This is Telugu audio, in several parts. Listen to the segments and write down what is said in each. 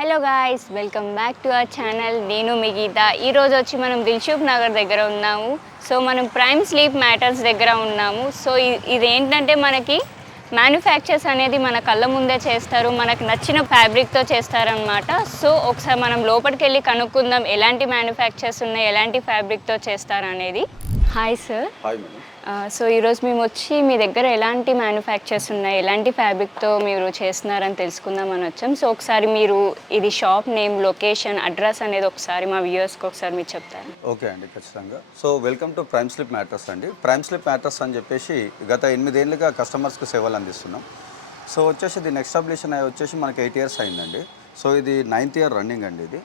Hello guys, welcome back to our channel. నేను మీ గీత. ఈరోజు వచ్చి మనం దిల్షుక్ నగర్ దగ్గర ఉన్నాము. సో మనం ప్రైమ్ స్లీప్ మ్యాటర్స్ దగ్గర ఉన్నాము. సో ఇదేంటంటే మనకి మ్యానుఫ్యాక్చర్స్ అనేది మన కళ్ళ ముందే చేస్తారు, మనకు నచ్చిన ఫ్యాబ్రిక్తో చేస్తారనమాట. సో ఒకసారి మనం లోపలికి వెళ్ళి కనుక్కుందాం ఎలాంటి మ్యానుఫ్యాక్చర్స్ ఉన్నాయి, ఎలాంటి ఫ్యాబ్రిక్తో చేస్తారనేది. Hi sir. Hi madam. So ఈరోజు మేము వచ్చి మీ దగ్గర ఎలాంటి మ్యానుఫ్యాక్చర్స్ ఉన్నాయి, ఎలాంటి ఫ్యాబ్రిక్తో మీరు చేస్తున్నారని తెలుసుకుందామని వచ్చాం. సో ఒకసారి మీరు ఇది షాప్ నేమ్, లొకేషన్, అడ్రస్ అనేది ఒకసారి మా వ్యూయర్స్కి ఒకసారి మీరు చెప్తారు. ఓకే అండి, ఖచ్చితంగా. So welcome to prime slip matters అండి. ప్రైమ్ స్లిప్ మ్యాటర్స్ అని చెప్పేసి గత 8 ఏళ్ళుగా కస్టమర్స్కి సేవలు అందిస్తున్నాం. సో వచ్చేసి దీని ఎస్టాబ్లిషన్ అయ్యి వచ్చేసి మనకి 8 years అయిందండి. సో ఇది 9th year రన్నింగ్ అండి ఇది.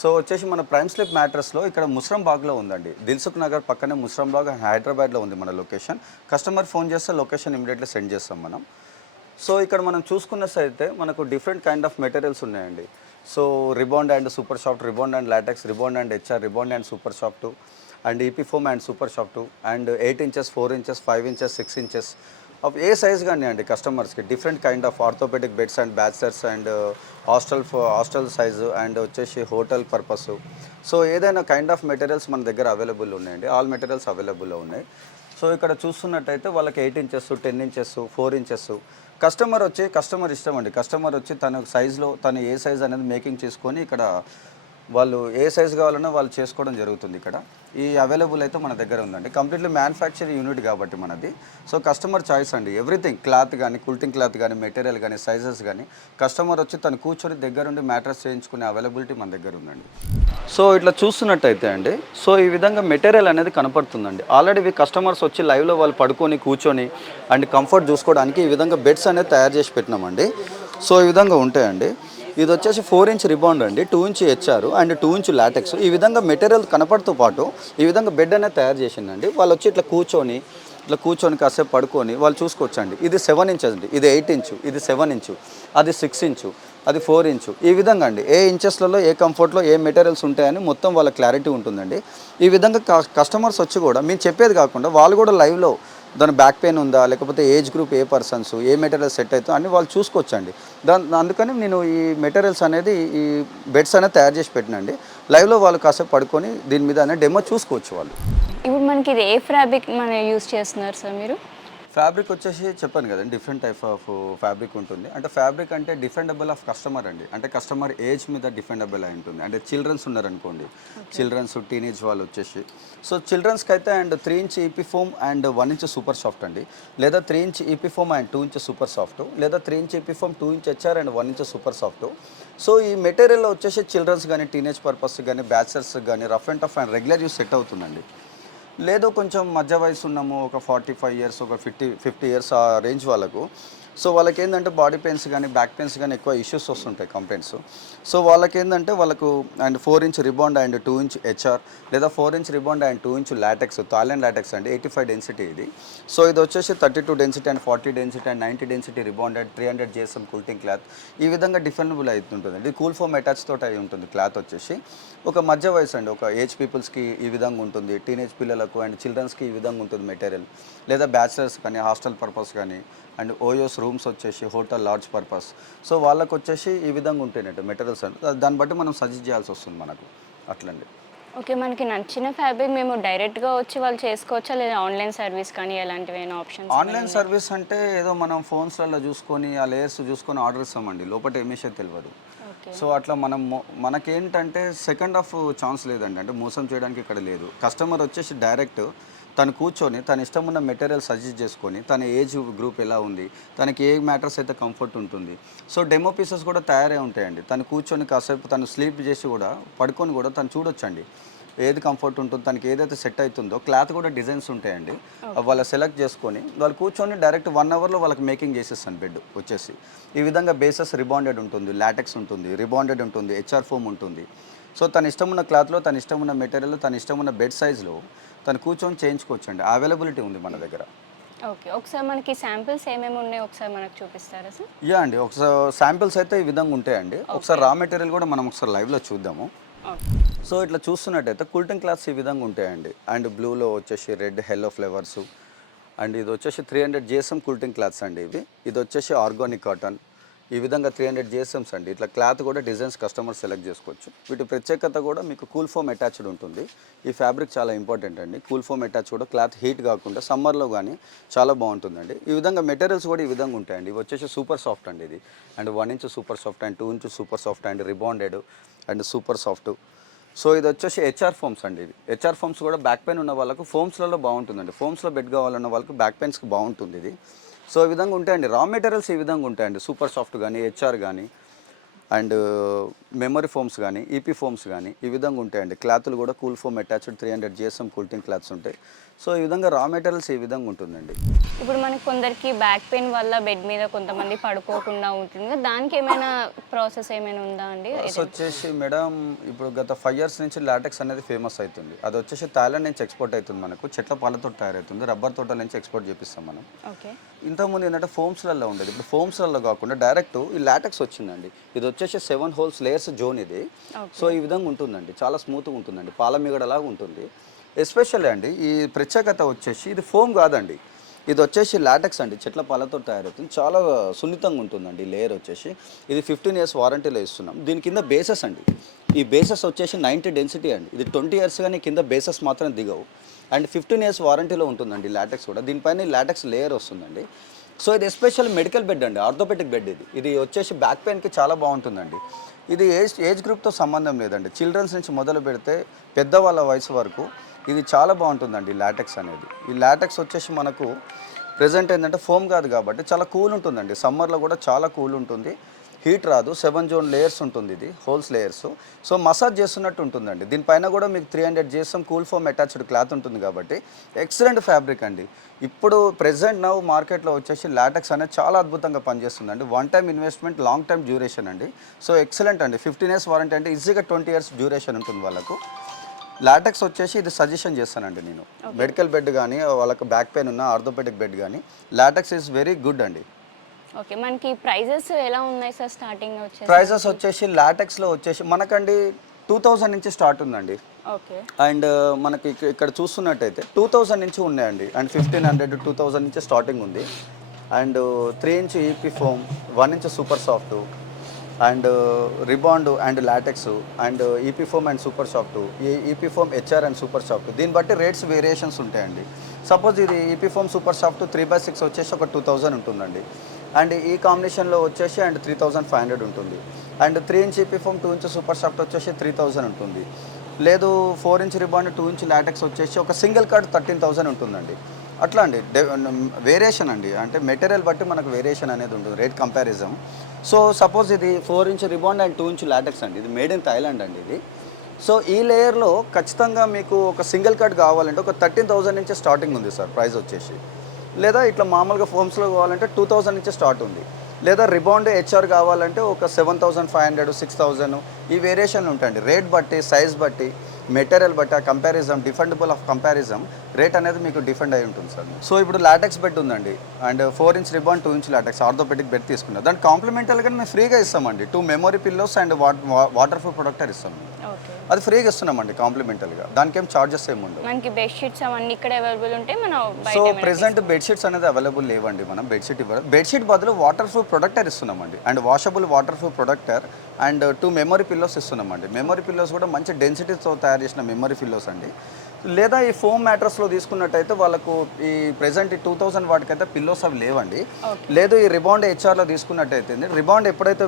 సో వచ్చేసి మన ప్రైమ్ స్లిప్ మ్యాట్రస్లో ఇక్కడ ముస్రంబాగ్లో ఉందండి. దిల్సుఖ్ నగర్ పక్కనే ముస్రంబాగ్ హైదరాబాద్లో ఉంది మన లొకేషన్. కస్టమర్ ఫోన్ చేస్తే లొకేషన్ ఇమీడియట్లీ సెండ్ చేస్తాం మనం. సో ఇక్కడ మనం చూసుకున్నట్లయితే మనకు డిఫరెంట్ కైండ్ ఆఫ్ మెటీరియల్స్ ఉన్నాయండి. So rebond and super soft, rebond and latex, rebond and HR, rebond and super soft, and EP foam and super soft, and 8 inches, 4 inches, 5 inches, 6 inches of a size కానీ అండి. కస్టమర్స్కి different kind of orthopedic beds and bachelors and hostel size and వచ్చేసి హోటల్ పర్పస్. సో ఏదైనా కైండ్ ఆఫ్ మెటీరియల్స్ మన దగ్గర అవైలబుల్ ఉన్నాయండి. ఆల్ మెటీరియల్స్ అవైలబుల్లో ఉన్నాయి. సో ఇక్కడ చూస్తున్నట్టయితే వాళ్ళకి 8 inches, 10 inches, 4 inches కస్టమర్ ఇష్టం అండి. కస్టమర్ వచ్చి తన సైజులో తను ఏ సైజ్ అనేది మేకింగ్ చేసుకొని ఇక్కడ వాళ్ళు ఏ సైజ్ కావాలన్నా వాళ్ళు చేసుకోవడం జరుగుతుంది. ఇక్కడ ఈ అవైలబుల్ అయితే మన దగ్గర ఉందండి. కంప్లీట్లీ మ్యానుఫ్యాక్చరింగ్ యూనిట్ కాబట్టి మనది. సో కస్టమర్ చాయిస్ అండి. ఎవ్రీథింగ్, క్లాత్ కానీ, కుల్టింగ్ క్లాత్ కానీ, మెటీరియల్ కానీ, సైజెస్ కానీ కస్టమర్ వచ్చి తను కూర్చొని దగ్గరుండి మ్యాట్రస్ చేయించుకునే అవైలబిలిటీ మన దగ్గర ఉందండి. సో ఇట్లా చూస్తున్నట్టయితే అండి, సో ఈ విధంగా మెటీరియల్ అనేది కనపడుతుందండి. ఆల్రెడీ ఇవి కస్టమర్స్ వచ్చి లైవ్లో వాళ్ళు పడుకొని కూర్చొని అండ్ కంఫర్ట్ చూసుకోవడానికి ఈ విధంగా బెడ్స్ అనేది తయారు చేసి పెట్టినామండి. సో ఈ విధంగా ఉంటాయండి. ఇది వచ్చేసి 4 inch రిబాండ్ అండి, 2 inch HR and 2 inch LaTeX. ఈ విధంగా మెటీరియల్ కనపడుతూ పాటు ఈ విధంగా బెడ్ అనేది తయారు చేసిందండి. వాళ్ళు వచ్చి ఇట్లా కూర్చొని కాసేపు పడుకొని వాళ్ళు చూసుకోవచ్చండి. ఇది 7 inches అండి, ఇది 8 inch, ఇది 7 inch, అది 6 inch, అది 4 inch. ఈ విధంగా అండి ఏ ఇంచెస్లలో ఏ కంఫర్ట్లో ఏ మెటీరియల్స్ ఉంటాయని మొత్తం వాళ్ళ క్లారిటీ ఉంటుందండి. ఈ విధంగా కస్టమర్స్ వచ్చి కూడా మేము చెప్పేది కాకుండా వాళ్ళు కూడా లైవ్లో దాని బ్యాక్ పెయిన్ ఉందా, లేకపోతే age group A persons, A material set అవుతుందో అన్ని వాళ్ళు చూసుకోవచ్చండి. అందుకని నేను ఈ మెటీరియల్స్ అనేది ఈ బెడ్స్ అనేది తయారు చేసి పెట్టినండి. లైవ్లో వాళ్ళు కాసేపు పడుకొని దీని మీద అనేది డెమో చూసుకోవచ్చు వాళ్ళు. ఇప్పుడు మనకి ఇది ఏ ఫ్యాబ్రిక్ యూస్ చేస్తున్నారు సార్ మీరు? ఫ్యాబ్రిక్ వచ్చేసి చెప్పాను కదండి, డిఫరెంట్ టైప్ ఆఫ్ ఫ్యాబ్రిక్ ఉంటుంది. అంటే ఫ్యాబ్రిక్ అంటే డిఫెండబుల్ ఆఫ్ కస్టమర్ అండి. అంటే కస్టమర్ ఏజ్ మీద డిఫెండబుల్ అయి ఉంటుంది. అంటే చిల్డ్రన్స్ ఉన్నారనుకోండి, చిల్డ్రన్స్, టీనేజ్ వాళ్ళు వచ్చేసి, సో చిల్డ్రన్స్కి అయితే and 3 inch EP foam and 1 inch super soft అండి, లేదా 3 inch EP foam and 2 inch super soft, లేదా 3 inch EP foam, 2 inch HR and 1 inch super soft. So ఈ మెటీరియల్లో వచ్చేసి చిల్డ్రన్స్ కానీ, టీనేజ్ పర్పస్ కానీ, బ్యాచలర్స్ కానీ, rough and tough and regular use set అవుతుందండి. లేదు కొంచెం మధ్య వయసు ఉన్నాము, ఒక 45 years, ఒక 50 years ఆ రేంజ్ వాళ్ళకు, సో వాళ్ళకి ఏంటంటే బాడీ పెయిన్స్ కానీ, బ్యాక్ పెయిన్స్ కానీ ఎక్కువ ఇష్యూస్ వస్తుంటాయి, కంప్లైంట్స్. సో వాళ్ళకి ఏంటంటే వాళ్ళకు and 4 inch రిబాండ్ and 2 inch HR, లేదా 4 inch రిబాండ్ and 2 inch LaTeX, Thailand LaTeX అండి, 85 డెన్సిటీ ఇది. సో ఇది వచ్చేసి 32 density and 40 density and 90 density rebonded, 300 GSM కూల్టింగ్ cloth. ఈ విధంగా డిఫెండబుల్ అవుతుంటుంది. ఇది కూల్ ఫోమ్ అటాచ్ తోటి అయి ఉంటుంది క్లాత్ వచ్చేసి. ఒక మధ్య వయసు అండి, ఒక ఏజ్ పీపుల్స్కి ఈ విధంగా ఉంటుంది, టీనేజ్ పిల్లలకు అండ్ చిల్డ్రన్స్కి ఈ విధంగా ఉంటుంది మెటీరియల్, లేదా బ్యాచిలర్స్ కానీ, హాస్టల్ పర్పస్ కానీ, అండ్ ఓయోస్ రూమ్స్ వచ్చేసి హోటల్ లాడ్జ్ పర్పస్. సో వాళ్ళకు వచ్చేసి ఈ విధంగా ఉంటాయి మెటీరియల్స్ అండి. దాన్ని బట్టి మనం సజెస్ట్ చేయాల్సి వస్తుంది మనకు, అట్లండి. ఓకే, మనకి నచ్చిన ఫ్యాబ్రిక్ మేము డైరెక్ట్గా వచ్చి వాళ్ళు చేసుకోవచ్చా, లేదా ఆన్లైన్ సర్వీస్ కానీ ఎలాంటివైనా ఆప్షన్స్? ఆన్లైన్ సర్వీస్ అంటే ఏదో మనం ఫోన్స్లలో చూసుకొని ఆ లేయర్స్ చూసుకొని ఆర్డర్ ఇస్తామండి, లోపల ఏమేసే తెలియదు. సో అట్లా మనకేంటంటే సెకండ్ ఆఫ్ ఛాన్స్ లేదండి. అంటే మోసం చేయడానికి ఇక్కడ లేదు. కస్టమర్ వచ్చేసి డైరెక్ట్ తను కూర్చొని తన ఇష్టం ఉన్న మెటీరియల్ సజెస్ట్ చేసుకొని, తన ఏజ్ గ్రూప్ ఎలా ఉంది, తనకి ఏ మ్యాటర్స్ అయితే కంఫర్ట్ ఉంటుంది, సో డెమో పీసెస్ కూడా తయారై ఉంటాయండి. తను కూర్చొని కాసేపు తను స్లీప్ చేసి కూడా పడుకొని కూడా తను చూడొచ్చండి ఏది కంఫర్ట్ ఉంటుంది, తనకి ఏదైతే సెట్ అవుతుందో. క్లాత్ కూడా డిజైన్స్ ఉంటాయండి, వాళ్ళు సెలెక్ట్ చేసుకొని వాళ్ళు కూర్చొని డైరెక్ట్ 1 hourలో వాళ్ళకి మేకింగ్ చేసేస్తాను బెడ్ వచ్చేసి. ఈ విధంగా బేసెస్ రిబాండెడ్ ఉంటుంది, లాటెక్స్ ఉంటుంది, రిబాండెడ్ ఉంటుంది, హెచ్ఆర్ ఫోమ్ ఉంటుంది. సో తన ఇష్టం ఉన్న క్లాత్లో, తన ఇష్టం ఉన్న మెటీరియల్, తన ఇష్టం ఉన్న బెడ్ సైజ్లో తను కూర్చొని చేయించుకోవచ్చండి. అవైలబిలిటీ ఉంది మన దగ్గర. ఓకే, ఒకసారి మనకి శాంపిల్స్ ఏమేమి ఉన్నాయో ఒకసారి మనకు చూపిస్తారా సార్? యా అండి, ఒకసారి శాంపిల్స్ అయితే ఈ విధంగా ఉంటాయండి. ఒకసారి రా మెటీరియల్ కూడా మనం ఒకసారి లైవ్లో చూద్దాము. సో ఇట్లా చూస్తున్నట్టయితే కూల్టింగ్ క్లాత్స్ ఈ విధంగా ఉంటాయండి. అండ్ బ్లూలో వచ్చేసి రెడ్, ఎల్లో ఫ్లేవర్స్. అండ్ ఇది వచ్చేసి 300 GSM కూల్టింగ్ క్లాత్స్ అండి ఇవి. ఇది వచ్చేసి ఆర్గానిక్ కాటన్, ఈ విధంగా 300 GSMs అండి. ఇట్లా క్లాత్ కూడా డిజైన్స్ కస్టమర్ సెలెక్ట్ చేసుకోవచ్చు. వీటి ప్రత్యేకత కూడా మీకు కూల్ ఫోమ్ అటాచ్డ్ ఉంటుంది. ఈ ఫ్యాబ్రిక్ చాలా ఇంపార్టెంట్ అండి. కూల్ ఫోమ్ అటాచ్ కూడా క్లాత్ హీట్ కాకుండా సమ్మర్లో కానీ చాలా బాగుంటుందండి. ఈ విధంగా మెటీరియల్స్ కూడా ఈ విధంగా ఉంటాయండి. ఇవి వచ్చేసి సూపర్ సాఫ్ట్ అండి. ఇది and 1 inch super soft and 2 inch super soft and rebonded and super soft. So ఇది వచ్చేసి హెచ్ఆర్ ఫోమ్స్ అండి. ఇది హెచ్ఆర్ ఫోమ్స్ కూడా బ్యాక్ పెయిన్ ఉన్న వాళ్ళకు ఫోమ్స్లలో బాగుంటుందండి. ఫోమ్స్లో బెడ్ కావాలన్న వాళ్ళకి బ్యాక్ పెయిన్స్కి బాగుంటుంది ఇది. సో ఈ విధంగా ఉంటాయండి. రా మెటీరియల్స్ ఈ విధంగా ఉంటాయండి. సూపర్ సాఫ్ట్ కానీ హెచ్ఆర్ కానీ అండ్ మెమరీ ఫోమ్స్ కానీ ఈపీ ఫోమ్స్ కానీ ఈ విధంగా ఉంటాయండి. క్లాతులు కూడా cool foam attached 300 GSM కూల్టింగ్ clothes ఉంటాయి. సో ఈ విధంగా రా మెటీరియల్స్ ఈ విధంగా ఉంటుందండి. ఇప్పుడు మనకి కొందరికి బ్యాక్ పెయిన్ వల్ల బెడ్ మీద కొంతమంది పడుకోకుండా ఉంటుంది కదా, దానికి ఏమైనా ప్రాసెస్ ఏమైనా ఉందా అండి? వచ్చేసి మేడం ఇప్పుడు గత 5 years నుంచి లాటెక్స్ అనేది ఫేమస్ అవుతుంది. అది వచ్చేసి థాయిలాండ్ నుంచి ఎక్స్పోర్ట్ అవుతుంది. మనకు చెట్ల పాలతో తయారవుతుంది. రబ్బర్ తోటల నుంచి ఎక్స్పోర్ట్ చేపిస్తాం మనం. ఓకే. ఇంతకుముందు ఏంటంటే ఫోమ్స్లలో ఉండేది. ఇప్పుడు ఫోమ్స్లలో కాకుండా డైరెక్ట్ ఈ లాటెక్స్ వచ్చిందండి. ఇది వచ్చేసి 7 holes లేయర్స్ జోన్ ఇది. సో ఈ విధంగా ఉంటుందండి. చాలా స్మూత్గా ఉంటుందండి. పాల మిగడలాగా ఉంటుంది. ఎస్పెషల్లీ అండి ఈ ప్రత్యేకత వచ్చేసి ఇది ఫోమ్ కాదండి. ఇది వచ్చేసి లాటెక్స్ అండి. చెట్ల పాలతో తయారవుతుంది. చాలా సున్నితంగా ఉంటుందండి. లేయర్ వచ్చేసి ఇది 15 years వారంటీలో ఇస్తున్నాం. దీని కింద బేసెస్ అండి. ఈ బేసెస్ వచ్చేసి 90 డెన్సిటీ అండి. ఇది 20 years కానీ కింద బేసెస్ మాత్రం దిగవు. అండ్ 15 years వారంటీలో ఉంటుందండి లాటెక్స్ కూడా. దీనిపైన లాటెక్స్ లేయర్ వస్తుందండి. సో ఇది ఎస్పెషల్ మెడికల్ బెడ్ అండి. ఆర్థోపెటిక్ బెడ్ ఇది. ఇది వచ్చేసి బ్యాక్ పెయిన్కి చాలా బాగుంటుందండి. ఇది ఏజ్ గ్రూప్తో సంబంధం లేదండి. చిల్డ్రన్స్ నుంచి మొదలు పెడితే పెద్దవాళ్ళ వయసు వరకు ఇది చాలా బాగుంటుందండి లాటెక్స్ అనేది. ఈ లాటెక్స్ వచ్చేసి మనకు ప్రెజెంట్ ఏంటంటే ఫోమ్ కాదు కాబట్టి చాలా కూల్ ఉంటుందండి. సమ్మర్లో కూడా చాలా కూల్ ఉంటుంది. హీట్ రాదు. 7 zone లేయర్స్ ఉంటుంది. ఇది హోల్స్ లేయర్స్. సో మసాజ్ చేస్తున్నట్టు ఉంటుందండి. దీనిపైన కూడా మీకు 300 GSM cool foam attached cloth ఉంటుంది కాబట్టి ఎక్సలెంట్ ఫ్యాబ్రిక్ అండి. ఇప్పుడు ప్రెజెంట్ నౌ మార్కెట్లో వచ్చేసి లాటెక్స్ అనేది చాలా అద్భుతంగా పనిచేస్తుందండి. 1 time investment, long time duration అండి. సో ఎక్సలెంట్ అండి. 15 years వారంటీ అంటే ఈజీగా 20 years డ్యూరేషన్ ఉంటుంది వాళ్ళకు. లాటెక్స్ వచ్చేసి ఇది సజెషన్ చేస్తానండి నేను. మెడికల్ బెడ్ కానీ వాళ్ళకి బ్యాక్ పెయిన్ ఉన్న ఆర్థోపెడిక్ బెడ్ కానీ లాటెక్స్ ఈజ్ వెరీ గుడ్ అండి. ఓకే. మనకి ప్రైజెస్ ఎలా ఉన్నాయి సార్? స్టార్టింగ్ వచ్చేసి ప్రైజెస్ వచ్చేసి లాటెక్స్లో వచ్చేసి మనకండి 2000 నుంచి స్టార్ట్ ఉందండి. ఓకే. అండ్ మనకి ఇక్కడ చూస్తున్నట్టయితే 2000 నుంచి ఉన్నాయండి. అండ్ 1500 2000 నుంచి స్టార్టింగ్ ఉంది. And 3 inch EP foam, 1 inch super soft and rebond and latex and EP foam and super soft, EP foam HR and super soft. దీన్ని బట్టి రేట్స్ వేరియేషన్స్ ఉంటాయండి. సపోజ్ ఇది ఈపీ ఫోమ్ సూపర్ సాఫ్ట్ 3/6 వచ్చేసి ఒక 2000 ఉంటుందండి. అండ్ ఈ కాంబినేషన్లో వచ్చేసి అండ్ 3500 ఉంటుంది. And 3 inch EP foam 2 inch super soft వచ్చేసి 3000 ఉంటుంది. లేదు 4 inch రిబాండ్ 2 inch లాటెక్స్ వచ్చేసి ఒక సింగిల్ కార్డ్ 13,000 ఉంటుందండి. అట్లా అండి వేరియేషన్ అండి. అంటే మెటీరియల్ బట్టి మనకు వేరియేషన్ అనేది ఉంటుంది, రేట్ కంపారిజన్. సో సపోజ్ ఇది 4 inch రిబాండ్ అండ్ 2 inch లాటెక్స్ అండి. ఇది మేడ్ ఇన్ థాయిలాండ్ అండి ఇది. సో ఈ లేయర్లో ఖచ్చితంగా మీకు ఒక సింగిల్ కట్ కావాలంటే ఒక 13,000 నుంచి స్టార్టింగ్ ఉంది సార్ ప్రైస్ వచ్చేసి. లేదా ఇట్లా మామూలుగా ఫోమ్స్లో కావాలంటే 2000 నుంచి స్టార్ట్ ఉంది. లేదా రిబాండ్ హెచ్ఆర్ కావాలంటే ఒక 7,500 6,000 ఈ వేరియేషన్ ఉంటాయండి. రేట్ బట్టి, సైజ్ బట్టి, మెటీరియల్ బట్టి ఆ comparison, defendable of comparison rate అనేది మీకు డిఫెండ్ అయి ఉంటుంది సార్. సో ఇప్పుడు లాటెక్స్ బెడ్ ఉందండి. And 4 inch rebond 2 inch latex orthopedic bed తీసుకున్నాం. దానికి కాంప్లిమెంటరీగా మేము ఫ్రీగా ఇస్తామండి. 2 memory pillows and waterproof protector ఇస్తాం. అది ఫ్రీగా ఇస్తున్నామండి కాంప్లిమెంటరీగా. దానికి ఏం చార్జెస్ ఏమి ఉండవు. మనకి బెడ్షీట్స్ అవన్నీ ఇక్కడ అవైలబుల్ ఉంటాయి. మనం సో ప్రెసెంట్ బెడ్షీట్స్ అనేది అవైలబుల్ లేవండి. మనం బెడ్షీట్ ఇవ్వాలి. బెడ్షీట్ బదులు వాటర్ ప్రూఫ్ ప్రొటెక్టర్ ఇస్తున్నామండి. And washable waterproof protector and 2 memory pillows ఇస్తున్నామండి. మెమరీ పిల్లోస్ కూడా మంచి డెన్సిటీతో తయారు చేసిన మెమరీ పిల్లోస్ అండి. లేదా ఈ ఫోమ్ మ్యాట్రస్లో తీసుకున్నట్టయితే వాళ్ళకు ఈ ప్రెజెంట్ 2000 వాటికైతే పిల్లోస్ అవి లేవండి. లేదు ఈ రిబాండ్ హెచ్ఆర్లో తీసుకున్నట్టయితే రిబాండ్ ఎప్పుడైతే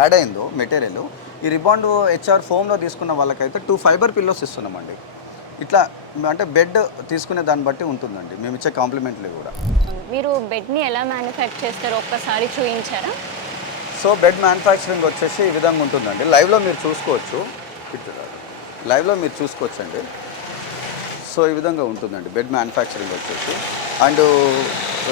యాడ్ అయిందో మెటీరియల్, ఈ రిబాండ్ హెచ్ఆర్ ఫోమ్లో తీసుకున్న వాళ్ళకైతే 2 ఫైబర్ పిల్లోస్ ఇస్తున్నామండి. ఇట్లా అంటే బెడ్ తీసుకునే దాన్ని బట్టి ఉంటుందండి మేము ఇచ్చే కాంప్లిమెంట్లు కూడా. మీరు బెడ్ని ఎలా మ్యానుఫ్యాక్చర్ చేస్తారో ఒక్కసారి చూపించారా? సో బెడ్ మ్యానుఫ్యాక్చరింగ్ వచ్చేసి ఈ విధంగా ఉంటుందండి. లైవ్లో మీరు చూసుకోవచ్చు. లైవ్లో మీరు చూసుకోవచ్చు అండి. సో ఈ విధంగా ఉంటుందండి బెడ్ మ్యానుఫ్యాక్చరింగ్ వచ్చేసి. అండ్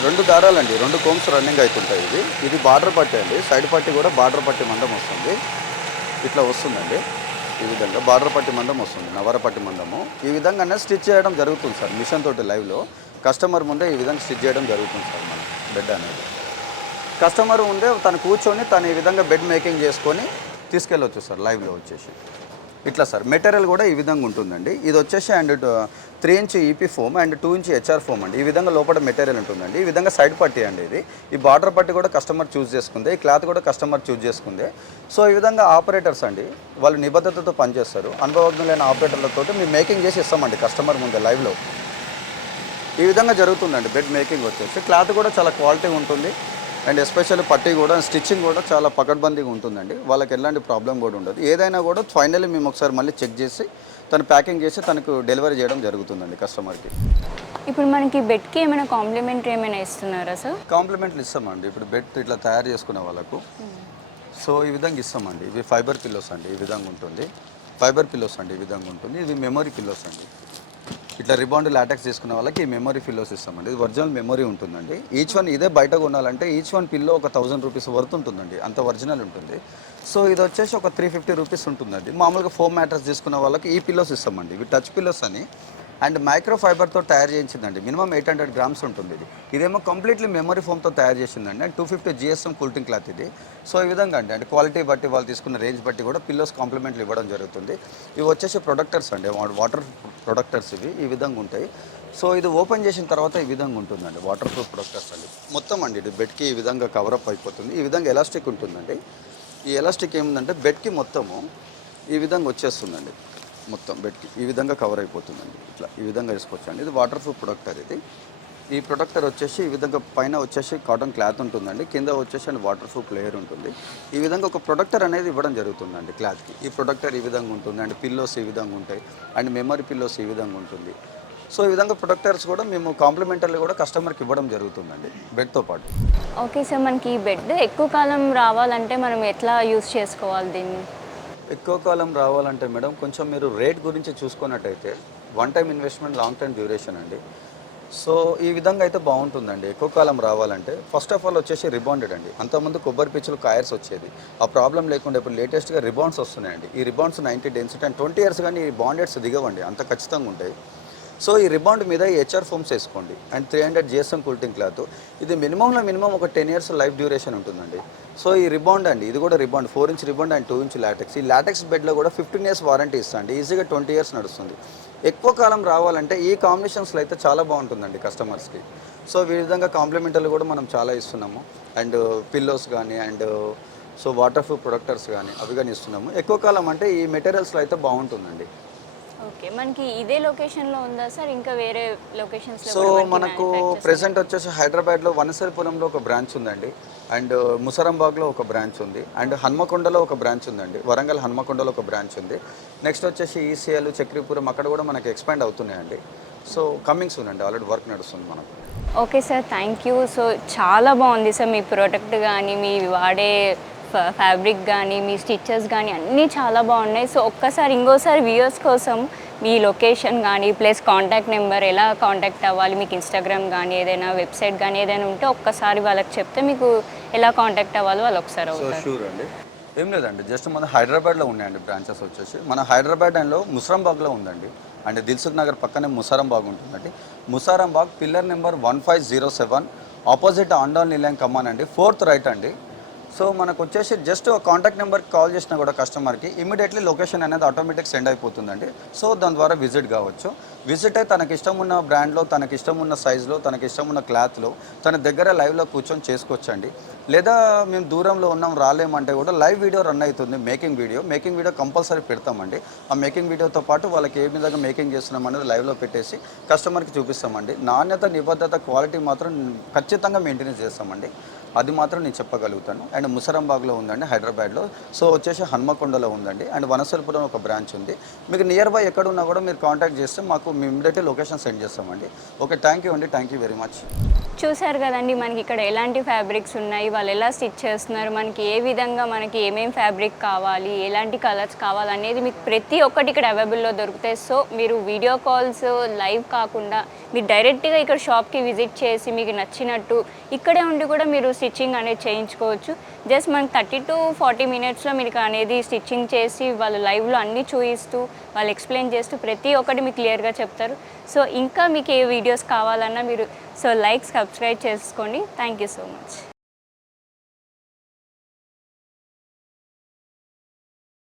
2 దారాలండి, 2 కోమ్స్ రన్నింగ్ అవుతుంటాయి. ఇది బార్డర్ పట్టి అండి. సైడ్ పట్టి కూడా బార్డర్ పట్టి మందం వస్తుంది. ఇట్లా వస్తుందండి. ఈ విధంగా బార్డర్ పట్టి మందం వస్తుంది, నవర పట్టి మందము. ఈ విధంగానే స్టిచ్ చేయడం జరుగుతుంది సార్. మిషన్ తోటి లైవ్లో కస్టమర్ ముందే ఈ విధంగా స్టిచ్ చేయడం జరుగుతుంది సార్. మన బెడ్ అనేది కస్టమర్ ముందే తను కూర్చొని తను ఈ విధంగా బెడ్ మేకింగ్ చేసుకొని తీసుకెళ్ళవచ్చు సార్ లైవ్లో వచ్చేసి. ఇట్లా సార్ మెటీరియల్ కూడా ఈ విధంగా ఉంటుందండి. ఇది వచ్చేసి and 3 inch EP foam and 2 inch HR foam అండి. ఈ విధంగా లోపల మెటీరియల్ ఉంటుందండి. ఈ విధంగా సైడ్ పట్టీ అండి ఇది. ఈ బార్డర్ పట్టీ కూడా కస్టమర్ చూస్ చేసుకుంది, ఈ క్లాత్ కూడా కస్టమర్ చూస్ చేసుకుంది. సో ఈ విధంగా ఆపరేటర్స్ అండి వాళ్ళు నిబద్ధతతో పనిచేస్తారు. అనుభవజ్ఞులైన ఆపరేటర్లతో మేము మేకింగ్ చేసి ఇస్తామండి కస్టమర్ ముందే లైవ్లో. ఈ విధంగా జరుగుతుందండి బెడ్ మేకింగ్ వచ్చేసి. క్లాత్ కూడా చాలా క్వాలిటీ ఉంటుంది అండ్ ఎస్పెషల్లీ పట్టీ కూడా స్టిచ్చింగ్ కూడా చాలా పకడ్బందీగా ఉంటుందండి. వాళ్ళకి ఎలాంటి ప్రాబ్లం కూడా ఉండదు. ఏదైనా కూడా ఫైనల్లీ మేము ఒకసారి మళ్ళీ చెక్ చేసి తను ప్యాకింగ్ చేసి తనకు డెలివరీ చేయడం జరుగుతుందండి కస్టమర్కి. ఇప్పుడు మనకి బెడ్కి ఏమైనా కాంప్లిమెంటరీ ఏమైనా ఇస్తున్నారా సార్? కాంప్లిమెంట్లు ఇస్తామండి. ఇప్పుడు బెడ్ ఇట్లా తయారు చేసుకునే వాళ్ళకు సో ఈ విధంగా ఇస్తామండి. ఇవి ఫైబర్ పిల్లోస్ అండి, ఈ విధంగా ఉంటుంది. ఫైబర్ పిల్లోస్ అండి, ఈ విధంగా ఉంటుంది. ఇవి మెమరీ పిల్లోస్ అండి. ఇట్లా రిబాండ్ లాటెక్స్ తీసుకునే వాళ్ళకి ఈ మెమరీ పిల్లోస్ ఇస్తామండి. ఇది ఒరిజినల్ మెమరీ ఉంటుందండి. ఈచ్ వన్ ఇదే బయట కొనాలంటే ఈచ్ వన్ పిల్లో ఒక 1000 రూపీస్ వర్త్ ఉంటుందండి, అంత ఒరిజినల్ ఉంటుంది. సో ఇది వచ్చేసి ఒక 350 రూపీస్ ఉంటుందండి. మామూలుగా ఫోమ్ మ్యాట్రస్ తీసుకునే వాళ్ళకి ఈ పిల్లోస్ ఇస్తామండి. ఇవి టచ్ పిల్లోస్ అని అండ్ మైక్రో ఫైబర్తో తయారు చేయించిందండి. మినిమం 800 గ్రామ్స్ ఉంటుంది ఇది. ఇదేమో కంప్లీట్లీ మెమరీ ఫోమ్తో తయారు చేసిందండి అండ్ 250 GSM కూల్టింగ్ క్లాత్ ఇది. సో ఈ విధంగా అండి అంటే క్వాలిటీ బట్టి వాళ్ళు తీసుకున్న రేంజ్ బట్టి కూడా పిల్లోస్ కాంప్లిమెంట్లు ఇవ్వడం జరుగుతుంది. ఇవి వచ్చేసి ప్రొడక్టర్స్ అండి, వాటర్ ప్రొడక్టర్స్ ఇవి ఈ విధంగా ఉంటాయి. సో ఇది ఓపెన్ చేసిన తర్వాత ఈ విధంగా ఉంటుందండి వాటర్ ప్రూఫ్ ప్రొడక్టర్స్ అండి. మొత్తం అండి ఇది బెడ్కి ఈ విధంగా కవరప్ అయిపోతుంది. ఈ విధంగా ఎలాస్టిక్ ఉంటుందండి. ఈ ఎలాస్టిక్ ఏముందంటే బెడ్కి మొత్తము ఈ విధంగా వచ్చేస్తుందండి. మొత్తం బెడ్కి ఈ విధంగా కవర్ అయిపోతుందండి. ఇట్లా ఈ విధంగా వేసుకోవచ్చు అండి. ఇది వాటర్ ప్రూఫ్ ప్రొడక్టర్ ఇది. ఈ ప్రొడక్టర్ వచ్చేసి ఈ విధంగా పైన వచ్చేసి కాటన్ క్లాత్ ఉంటుందండి, కింద వచ్చేసి అండ్ వాటర్ ప్రూఫ్ లేయర్ ఉంటుంది. ఈ విధంగా ఒక ప్రొడక్టర్ అనేది ఇవ్వడం జరుగుతుందండి క్లాత్కి. ఈ ప్రొడక్టర్ ఈ విధంగా ఉంటుంది అండ్ పిల్లోస్ ఈ విధంగా ఉంటాయి అండ్ మెమరీ పిల్లోస్ ఈ విధంగా ఉంటుంది. సో ఈ విధంగా ప్రొడక్టర్స్ కూడా మేము కాంప్లిమెంటరీ కూడా కస్టమర్కి ఇవ్వడం జరుగుతుందండి బెడ్తో పాటు. ఓకే సార్, మనకి ఈ బెడ్ ఎక్కువ కాలం రావాలంటే మనం ఎట్లా యూస్ చేసుకోవాలి దీన్ని? ఎక్కువ కాలం రావాలంటే మేడం కొంచెం మీరు రేట్ గురించి చూసుకున్నట్టయితే one time investment long time duration అండి. సో ఈ విధంగా అయితే బాగుంటుందండి. ఎక్కువ కాలం రావాలంటే ఫస్ట్ ఆఫ్ ఆల్ వచ్చేసి రిబాండెడ్ అండి. అంతకుముందు కొబ్బరి పిచ్చులు కాయర్స్ వచ్చేది, ఆ ప్రాబ్లం లేకుండా ఇప్పుడు లేటెస్ట్గా రిబాండ్స్ వస్తున్నాయండి. ఈ రిబాండ్స్ 90 డెన్సిటీ అండ్ 20 ఇయర్స్ కానీ ఈ బాండెడ్స్ దిగవండి, అంత ఖచ్చితంగా ఉంటాయి. సో ఈ రిబాండ్ మీద ఈ హెచ్ఆర్ ఫోమ్స్ వేసుకోండి అండ్ 300 GSM కూల్టింగ్ క్లాత్. ఇది మినిమం ఒక 10 ఇయర్స్ లైఫ్ డ్యూరేషన్ ఉంటుందండి. సో ఈ రిబాండ్ అండి ఇది కూడా రిబాండ్ 4 ఇంచ్ రిబాండ్ అండ్ 2 ఇంచ్ లాటెక్స్. ఈ లాటెక్స్ బెడ్లో కూడా 15 ఇయర్స్ వారంటీ ఇస్తాండి. ఈజీగా 20 ఇయర్స్ నడుస్తుంది. ఎక్కువ కాలం రావాలంటే ఈ కాంబినేషన్స్లో అయితే చాలా బాగుంటుందండి కస్టమర్స్కి. సో ఈ విధంగా కాంప్లిమెంటరీలు కూడా మనం చాలా ఇస్తున్నాము అండ్ పిల్లోస్ కానీ అండ్ సో వాటర్ ప్రూఫ్ ప్రొడక్టర్స్ కానీ అవి కానీ ఇస్తున్నాము. ఎక్కువ కాలం అంటే ఈ మెటీరియల్స్లో అయితే బాగుంటుందండి. ఓకే, మనకి ఇదే లొకేషన్లో ఉందా సార్, ఇంకా వేరే లొకేషన్స్లో? సో మనకు ప్రెసెంట్ వచ్చేసి హైదరాబాద్లో వనసరిపురంలో ఒక బ్రాంచ్ ఉందండి అండ్ ముసరంబాగ్లో ఒక బ్రాంచ్ ఉంది అండ్ హన్మకొండలో ఒక బ్రాంచ్ ఉందండి. వరంగల్ హన్మకొండలో ఒక బ్రాంచ్ ఉంది. నెక్స్ట్ వచ్చేసి ఈసీఎల్ చక్రీపురం అక్కడ కూడా మనకి ఎక్స్పాండ్ అవుతున్నాయండి. సో కమింగ్ సూన్ అండి, ఆల్రెడీ వర్క్ నడుస్తుంది మనకు. Okay sir, thank you. So చాలా బాగుంది సార్ మీ ప్రోడక్ట్ కానీ మీ వాడే ఫ్యాబ్రిక్ కానీ మీ స్టిచెస్ కానీ అన్నీ చాలా బాగున్నాయి. సో ఒక్కసారి ఇంకోసారి వ్యూయర్స్ కోసం మీ లొకేషన్ కానీ ప్లస్ కాంటాక్ట్ నెంబర్ ఎలా కాంటాక్ట్ అవ్వాలి, మీకు ఇన్స్టాగ్రామ్ కానీ ఏదైనా వెబ్సైట్ కానీ ఏదైనా ఉంటే ఒక్కసారి వాళ్ళకి చెప్తే మీకు ఎలా కాంటాక్ట్ అవ్వాలో వాళ్ళు ఒకసారి అవుతారు. షూర్ అండి, ఏం లేదండి, జస్ట్ మన హైదరాబాద్లో ఉన్నాయండి బ్రాంచెస్ వచ్చేసి. మన హైదరాబాద్ అండ్లో ముసరంబాగ్లో ఉందండి అండ్ దిల్సుఖ్ నగర్ పక్కనే ముసారంబాగ్ ఉంటుందండి. Musarambagh pillar number 1507 opposite Andal నిలయం కమాన్ అండి, 4th రైట్ అండి. సో మనకు వచ్చేసి జస్ట్ కాంటాక్ట్ నెంబర్కి కాల్ చేసినా కూడా కస్టమర్కి ఇమీడియట్లీ లొకేషన్ అనేది ఆటోమేటిక్ సెండ్ అయిపోతుందండి. సో దాని ద్వారా విజిట్ కావచ్చు. విజిట్ అయి తనకి ఇష్టం ఉన్న బ్రాండ్లో, తనకి ఇష్టం ఉన్న సైజులో, తనకి ఇష్టం ఉన్న క్లాత్లో తన దగ్గర లైవ్లో కూర్చొని చేసుకోవచ్చండి. లేదా మేము దూరంలో ఉన్నాం రాలేమంటే కూడా లైవ్ వీడియో రన్ అవుతుంది, మేకింగ్ వీడియో కంపల్సరీ పెడతామండి. ఆ మేకింగ్ వీడియోతో పాటు వాళ్ళకి ఏ విధంగా మేకింగ్ చేస్తున్నాం అనేది లైవ్లో పెట్టేసి కస్టమర్కి చూపిస్తామండి. నాణ్యత, నిబద్ధత, క్వాలిటీ మాత్రం ఖచ్చితంగా మెయింటెనెన్స్ చేస్తామండి. అది మాత్రం నేను చెప్పగలుగుతాను. అండ్ ముసరంబాగ్లో ఉందండి హైదరాబాద్లో. సో వచ్చేసి హన్మకొండలో ఉందండి అండ్ వనసల్పురం ఒక బ్రాంచ్ ఉంది. మీకు నియర్ బై ఎక్కడ ఉన్నా కూడా మీరు కాంటాక్ట్ చేస్తే మాకు మేము ఇమ్మీడియట్లీ లొకేషన్ సెండ్ చేస్తామండి. ఓకే, థ్యాంక్ యూ అండి, థ్యాంక్ యూ వెరీ మచ్. చూసారు కదండి మనకి ఇక్కడ ఎలాంటి ఫ్యాబ్రిక్స్ ఉన్నాయి, వాళ్ళు ఎలా స్టిచ్ చేస్తున్నారు, మనకి ఏ విధంగా మనకి ఏమేం ఫ్యాబ్రిక్ కావాలి, ఎలాంటి కలర్స్ కావాలి అనేది మీకు ప్రతి ఒక్కటి ఇక్కడ అవైలబుల్లో దొరుకుతాయి. సో మీరు వీడియో కాల్స్ లైవ్ కాకుండా మీరు డైరెక్ట్గా ఇక్కడ షాప్కి విజిట్ చేసి మీకు నచ్చినట్టు ఇక్కడే ఉండి కూడా మీరు స్టిచ్చింగ్ అనేది చేయించుకోవచ్చు. జస్ట్ మనకి 30 to 40 మినిట్స్లో మీకు అనేది స్టిచ్చింగ్ చేసి వాళ్ళు లైవ్లో అన్నీ చూపిస్తూ వాళ్ళు ఎక్స్ప్లెయిన్ చేస్తూ ప్రతి ఒక్కటి మీకు క్లియర్గా చెప్తారు. సో ఇంకా మీకు ఏ వీడియోస్ కావాలన్నా మీరు లైక్, సబ్స్క్రైబ్ చేసుకోండి. Thank you so much.